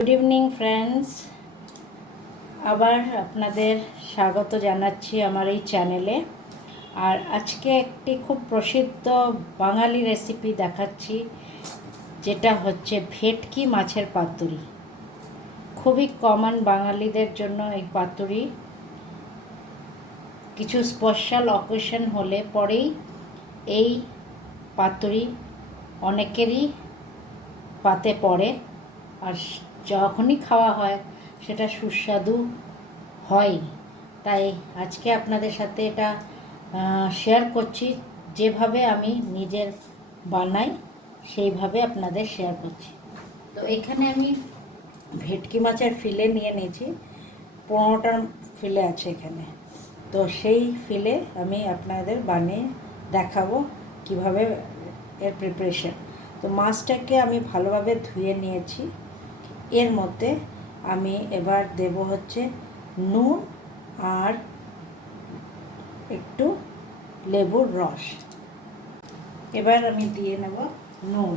Good evening friends, আবার আপনাদের স্বাগত জানাচ্ছি আমার এই চ্যানেলে। আর আজকে একটি খুব প্রসিদ্ধ বাঙালি রেসিপি দেখাচ্ছি, যেটা হচ্ছে ভেটকি মাছের পাতুরি। খুবই কমন বাঙালিদের জন্য এই পাতুরি। কিছু স্পেশাল অকেশন হলে পরেই এই পাতুরি অনেকেরই পাতে পড়ে, আর যখনই খাওয়া হয় সেটা সুস্বাদু হয়। তাই আজকে আপনাদের সাথে এটা শেয়ার করছি, যেভাবে আমি নিজের বানাই সেইভাবে আপনাদের শেয়ার করছি। তো এখানে আমি ভেটকি মাছের ফিলে নিয়ে নিয়েছি, 15টার ফিলে আছে এখানে। তো সেই ফিলে আমি আপনাদের বানিয়ে দেখাবো কিভাবে এর প্রিপারেশন। তো মাছটাকে আমি ভালোভাবে ধুয়ে নিয়েছি। এর মধ্যে আমি এবার দেব হচ্ছে নুন আর একটু লেবুর রস। এবার আমি দিয়ে নেব নুন।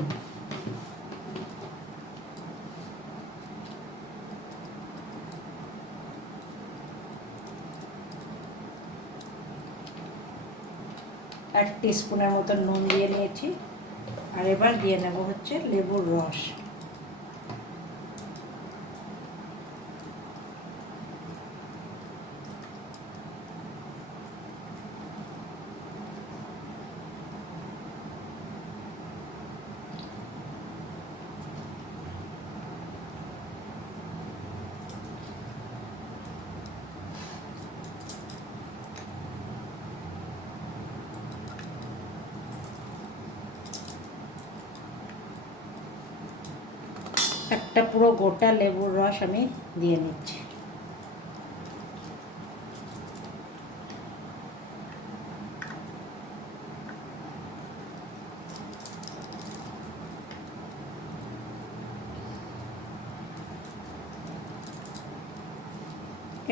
এক টিস্পুনের মতো নুন দিয়ে নিয়েছি। আর এবার দিয়ে নেব হচ্ছে লেবুর রস। একটা পুরো গোটা লেবুর রস আমি দিয়ে নিচ্ছি।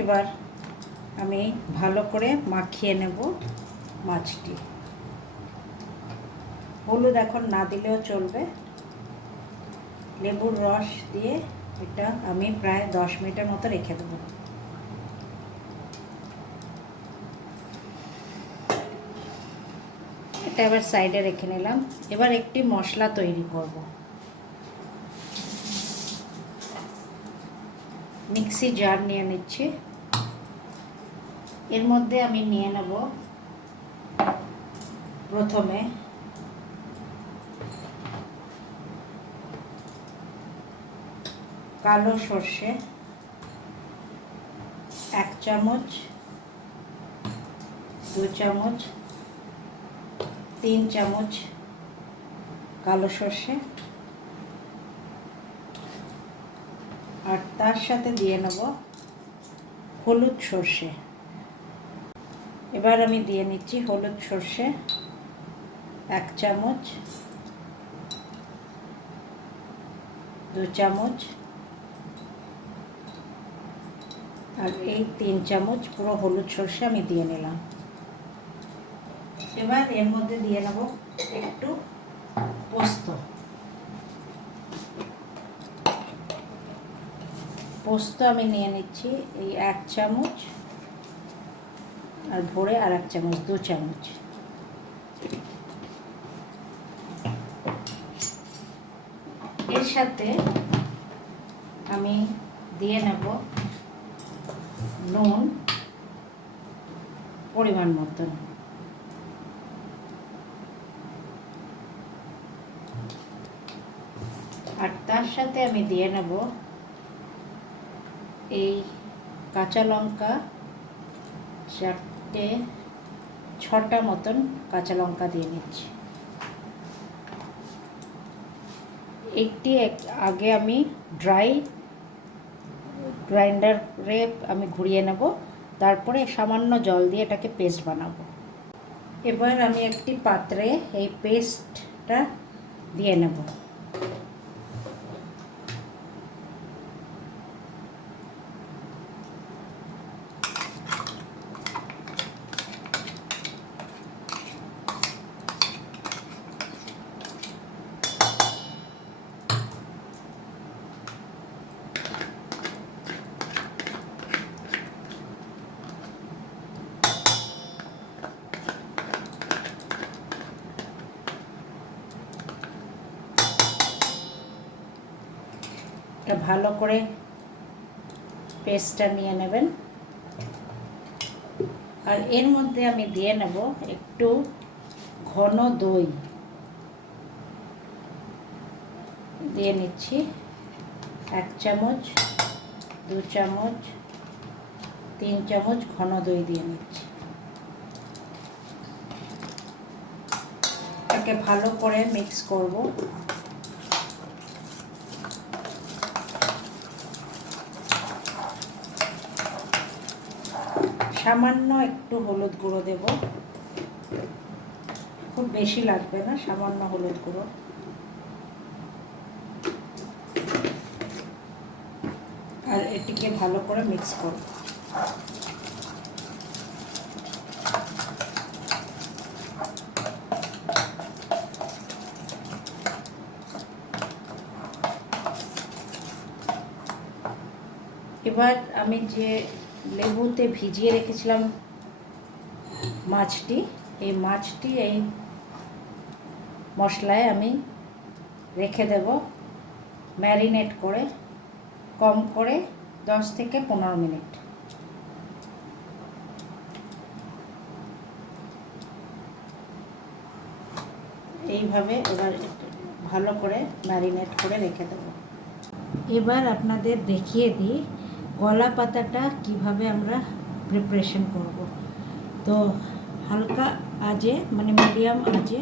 এবার আমি ভালো করে মাখিয়ে নেব মাছটি। হলুদ এখন না দিলেও চলবে। লেবুর রস দিয়ে এটা আমি প্রায় 10 মিনিটের মতো রেখে দেবো। এটা এবার সাইডে রেখে নিলাম। এবার একটি মশলা তৈরি করব। মিক্সি জার নিয়ে নিচ্ছি। এর মধ্যে আমি নিয়ে নেব প্রথমে কালো সর্ষে 1 চামচ, 2 চামচ, 3 চামচ কালো সর্ষে, আর তার সাথে দিয়ে নেব হলুদ সর্ষে। এবার আমি দিয়ে নিচ্ছি হলুদ সর্ষে 1 চামচ, 2 চামচ, আর এই 3 চামচ পুরো হলুদ সর্ষে আমি দিয়ে নিলাম। এবার এর মধ্যে দিয়ে নেব একটু পোস্ত। পোস্ত আমি নিয়ে নিচ্ছি এই 1 চামচ, আর ভরে আর 1 চামচ, 2 চামচ। এর সাথে আমি দিয়ে নেব নুন পরিমাণ মতন। আর তার সাথে আমি দিয়ে নেব এই কাঁচা লঙ্কা, 6টা মতন কাঁচা লঙ্কা দিয়ে নিচ্ছি। একটি আগে আমি ড্রাই গ্রাইন্ডারে আমি ঘুরিয়ে নেব, তারপরে সামান্য জল দিয়ে এটাকে পেস্ট বানাবো। এবার আমি একটি পাত্রে এই পেস্টটা দিয়ে নেব। একটা ভালো করে পেস্টটা নিয়ে নেবেন। আর এর মধ্যে আমি দিয়ে নেব একটু ঘন দই দিয়ে নিচ্ছি। 1 চামচ, 2 চামচ, 3 চামচ ঘন দই দিয়ে নিচ্ছি। এটাকে ভালো করে মিক্স করব। সামান্য একটু হলুদ গুঁড়ো দেব, খুব বেশি লাগবে না, সামান্য হলুদ গুঁড়ো। আর এটিকে ভালো করে মিক্স করব। এবার আমি যে লেবুতে ভিজিয়ে রেখেছিলাম মাছটি, এই মাছটি এই মশলায় আমি রেখে দেব ম্যারিনেট করে, কম করে 10 থেকে 15 মিনিট। এইভাবে এবার ভালো করে ম্যারিনেট করে রেখে দেব। এবার আপনাদের দেখিয়ে দিই কলা পাতাটা কিভাবে আমরা প্রিপারেশন করব। তো হালকা আঁচে, মানে মিডিয়াম আঁচে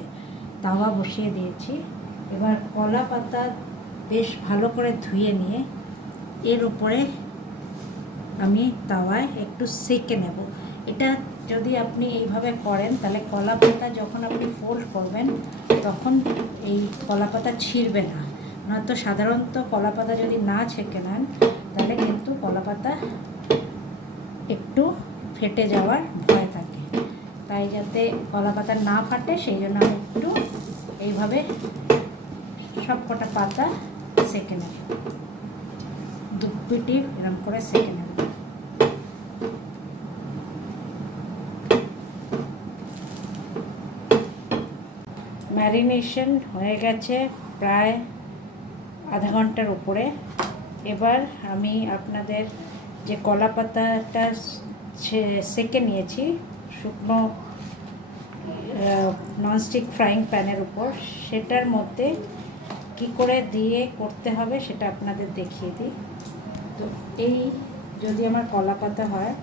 তাওয়া বসিয়ে দিয়েছি। এবার কলা পাতা বেশ ভালো করে ধুয়ে নিয়ে এর উপরে আমি তাওয়ায় একটু সেঁকে নেব। এটা যদি আপনি এইভাবে করেন তাহলে কলা পাতা যখন আপনি ফোল্ড করবেন তখন এই কলা পাতা ছিঁড়বে না। নয়তো সাধারণত কলা পাতা যদি না ছেঁকে নেন তাহলে কিন্তু কলা পাতা একটু ফেটে যাওয়ার ভয় থাকে। তাই যাতে কলা পাতা না ফাটে সেই জন্য আমি একটু এইভাবে সব কটা পাতা সেঁকে নেব, 2 পিটি এরকম করে সেঁকে নেব। ম্যারিনেশন হয়ে গেছে প্রায় আধা ঘন্টার উপরে। এবার আমি আপনাদের যে কলা পাতাটা সেঁকে নিয়েছি শুকনো ননস্টিক ফ্রাইং প্যানের উপর, সেটার মধ্যে কি করে দিয়ে করতে হবে সেটা আপনাদের দেখিয়ে দিই। তো এই যদি আমার কলা পাতা হয়,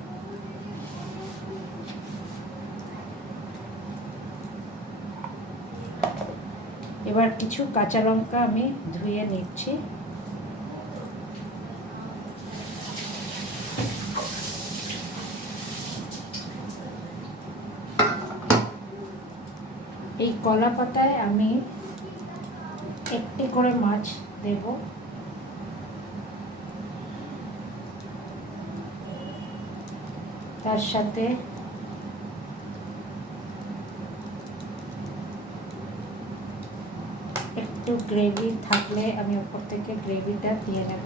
এবার কিছু কাঁচা লঙ্কা আমি ধুয়ে নিচ্ছি। এই কলা পাতায় আমি একটি করে মাছ দেব। তার সাথে একটু গ্রেভি থাকলে আমি উপর থেকে গ্রেভিটা দিয়ে নেব।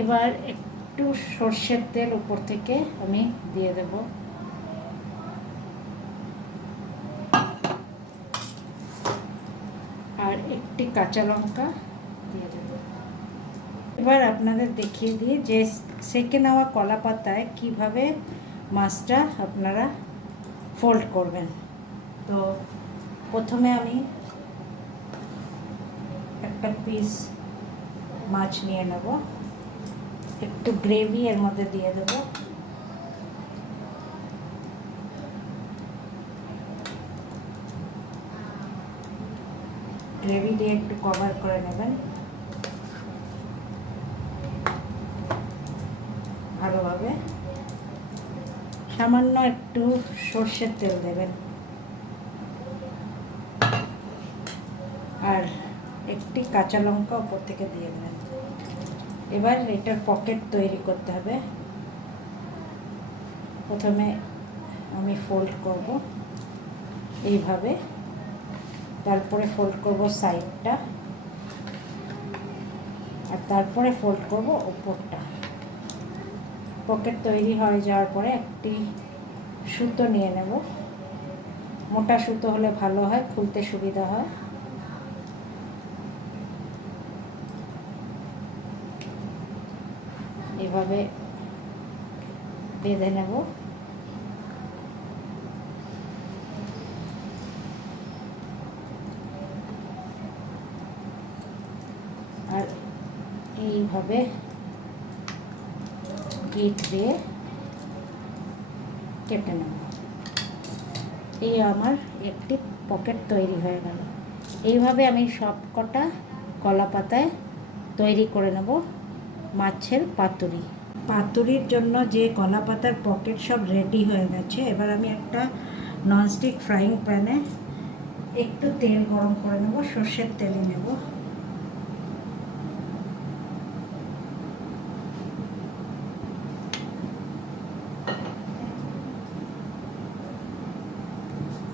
এবার একটু সর্ষের তেল উপর থেকে আমি দিয়ে দেব। আর একটি কাঁচা লঙ্কা দিয়ে দেব। এবার আপনাদের দেখিয়ে দিই যে সেঁকে নেওয়া কলা পাতায় কীভাবে মাছটা আপনারা ফোল্ড করবেন। তো প্রথমে আমি একটা পিস মাছ নিয়ে নেব, একটু গ্রেভি এর মধ্যে দিয়ে দেব। গ্রেভি দিয়ে একটু কভার করে নেবেন ভালোভাবে। সামান্য একটু সর্ষের তেল দেবেন আর একটি কাঁচা লঙ্কা উপর থেকে দিয়ে দেবেন। এবার এটার পকেট তৈরি করতে হবে। প্রথমে আমি ফোল্ড করব এইভাবে, তারপরে ফোল্ড করব সাইডটা, আর তারপরে ফোল্ড করব উপরটা। পকেট তৈরি হয়ে যাওয়ার পরে একটি সুতো নিয়ে নেব। মোটা সুতো হলে ভালো হয়, খুলতে সুবিধা হয়। এভাবে বেঁধে নেব। আর এইভাবে গিট দিয়ে কেটে নেব। এই আমার একটি পকেট তৈরি হয়ে গেল। এইভাবে আমি সব কটা কলা পাতায় তৈরি করে নেব মাছের পাতুরি। পাতুরির জন্য যে কলা পাতার পকেট সব রেডি হয়ে গেছে। এবার আমি একটা ননস্টিক ফ্রাইং প্যানে একটু তেল গরম করে নেব, সর্ষের তেলে নেব।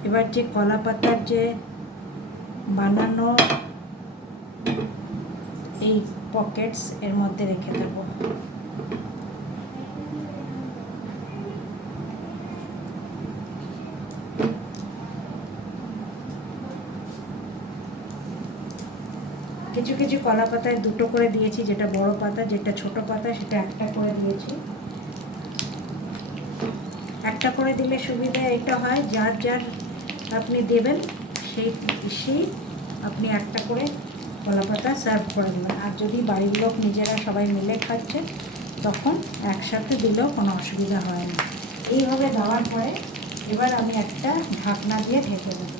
এবার যে কলা পাতার যে বানানো এই পকেটস এর মধ্যে রেখে দেব। কিছু কিছু কলা পাতায় দুটো করে দিয়েছি, যেটা বড় পাতা, যেটা ছোট পাতা সেটা একটা করে দিয়েছি। একটা করে দিলে সুবিধা এটা হয়, যার যার আপনি দেবেন সেই আপনি একটা করে কলা পাতা সার্ভ করে দেবেন। আর যদি বাড়ির লোক নিজেরা সবাই মিলে খাচ্ছে তখন একসাথে দিলেও কোনো অসুবিধা হয় না। এইভাবে দেওয়ার পরে এবার আমি একটা ঢাকনা দিয়ে ঢেকে দেব।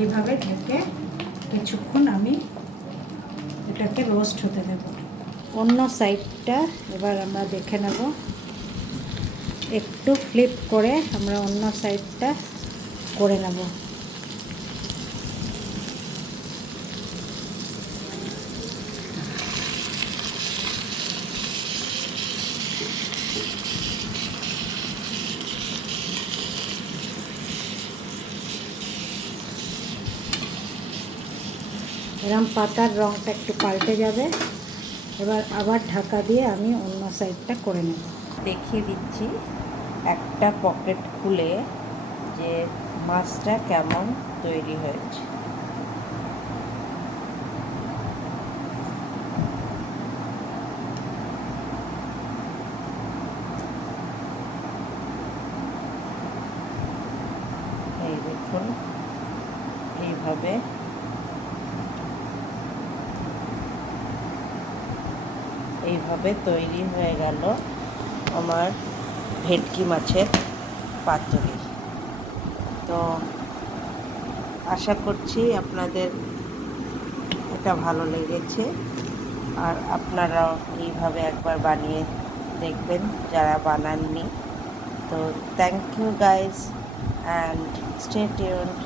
এইভাবে ঢেকে কিছুক্ষণ আমি এটাকে রোস্ট হতে দেব। অন্য সাইডটা এবার আমরা দেখে নেব। একটু ফ্লিপ করে আমরা অন্য সাইডটা করে নেব। এরকম পাতার রঙটা একটু পাল্টে যাবে। এবার আবার ঢাকা দিয়ে আমি অন্য সাইডটা করে নেব। দেখিয়ে দিচ্ছি একটা পকেট খুলে যে মাছটা কেমন তৈরি হয়েছে। এই দেখুন, এইভাবে তৈরি হয়ে গেল আমার ভেটকি মাছের পাতুরি। তো আশা করছি আপনাদের এটা ভালো লেগেছে, আর আপনারাও এইভাবে একবার বানিয়ে দেখবেন যারা বানাননি। তো thank you guys, and stay tuned.